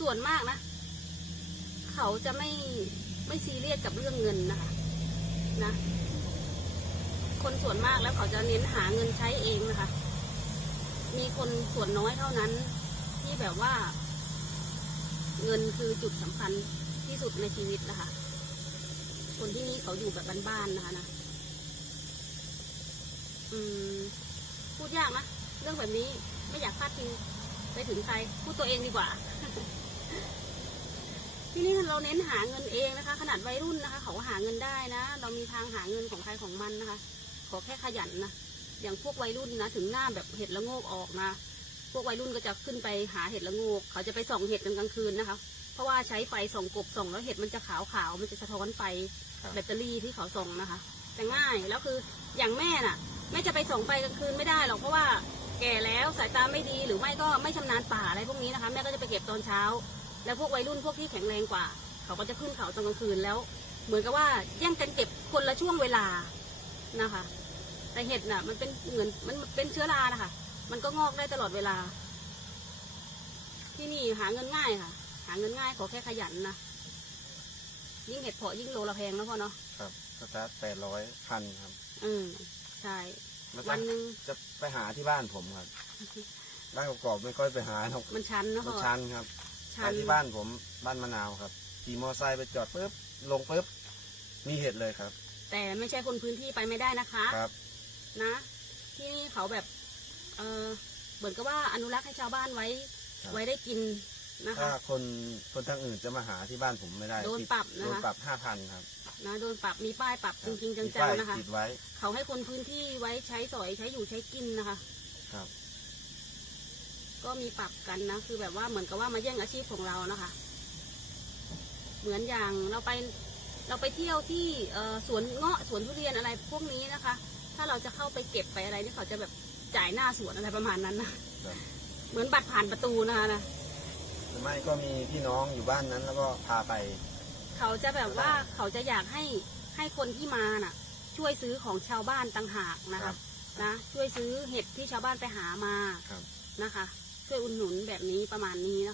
ส่วนมากนะ เขาจะไม่ไม่ซีเรียสกับเรื่องเงินนะคะนะ คนส่วนมากแล้วเขาจะเน้นหาเงินใช้เองนะคะ มีคนส่วนน้อยเท่านั้น ที่แบบว่า เงินคือจุดสำคัญที่สุดในชีวิตนะคะ คนที่นี่เขาอยู่แบบบ้านๆนะคะนะอืมพูดยากนะ เรื่องแบบนี้ไม่อยากพลาดพิงไปถึงใคร พูดตัวเองดีกว่า ที่นี่เราเน้นหาเงินเองนะคะ ขนาดวัยรุ่นนะคะ เขาหาเงินได้นะ เรามีทางหาเงินของใครของมันนะคะ ขอแค่ขยันนะอย่างพวกวัยรุ่นนะถึงหน้าแบบเห็ดละโงกออกนะพวกวัยรุ่นก็จะขึ้นไปหาเห็ดละโงก เขาจะไปส่องเห็ดกันกลางคืนนะคะ เพราะว่าใช้ไฟส่องกบส่องแล้วเห็ดมันจะขาวขาวๆมันจะสะท้อนไฟครับแบตเตอรี่ที่เขาส่องนะคะแต่ง่ายแล้วคืออย่างแม่น่ะแม่จะไปส่องไฟกลางคืนไม่ได้หรอกเพราะว่าแก่แล้วสายตาไม่ดีหรือไม่ก็ไม่ชำนาญป่าอะไรพวกนี้นะคะ แม่ก็จะไปเก็บตอนเช้า แล้วพวกวัยรุ่นพวกที่แข็งแรงกว่า เขาก็จะขึ้นเขาตอนกลางคืนแล้ว เหมือนกับว่าแย่งกันเก็บคนละช่วงเวลานะคะ แต่เห็ดน่ะ มันเป็นเหมือนมันเป็นเชื้อรานะคะมันก็งอกได้ตลอดเวลา ที่นี่หาเงินง่ายค่ะ หาเงินง่ายขอแค่ขยันนะยิ่งเห็ดเพาะยิ่งโลละแพงนะพ่อเนาะครับสตาร์ทแปดร้อยพันครับ อืมใช่แล้วก็วันหนึ่งจะไปหาที่บ้านผมครับบ้านกรอบๆไม่ค่อยไปหาหรอกมันชันเนอะมันพ่อชันครับ ชัไปนที่บ้านผมบ้านมะนาวครับขี่มอไซค์ไปจอดปุ๊บลงปุ๊บมีเห็ดเลยครับ แต่ไม่ใช่คนพื้นที่ไปไม่ได้นะคะครับ นะ ที่นี่เขาแบบเออเหมือนกับว่าอนุรักษ์ให้ชาวบ้านไว้ครับไว้ได้กินนะคะ ถ้าคนคนทางอื่นจะมาหาที่บ้านผมไม่ได้โดนติปรับนะคะโดนปรับห้าพันครับนะโดนปรับมีป้ายปรับจริงๆมีจัป้างยๆนะคะติดไว้เขาให้คนพื้นที่ไว้ใช้สอยใช้อยู่ใช้กินนะคะ ครับ ก็มีปรับกันนะ คือแบบว่าเหมือนกับว่ามาแย่งอาชีพของเรานะคะ เหมือนอย่างเราไปเราไปเที่ยวที่เอ่อสวนเงาะสวนทุเรียนอะไรพวกนี้นะคะ ถ้าเราจะเข้าไปเก็บไปอะไรนี่เขาจะแบบจ่ายหน้าสวนอะไรประมาณนั้นนะครับเหมือนบัตรผ่านประตูนะคะนะหรือไม่ก็มีพี่น้องอยู่บ้านนั้นแล้วก็พาไป เขาจะแบบว่าเขาจะอยากให้ให้คนที่มาน่ะ ช่วยซื้อของชาวบ้านต่างหากนะครัคะบนะช่วยซื้อเห็ดที่ชาวบ้านไปหามาครับนะคะ ช่วยอุดหนุนแบบนี้ประมาณนี้นะคะ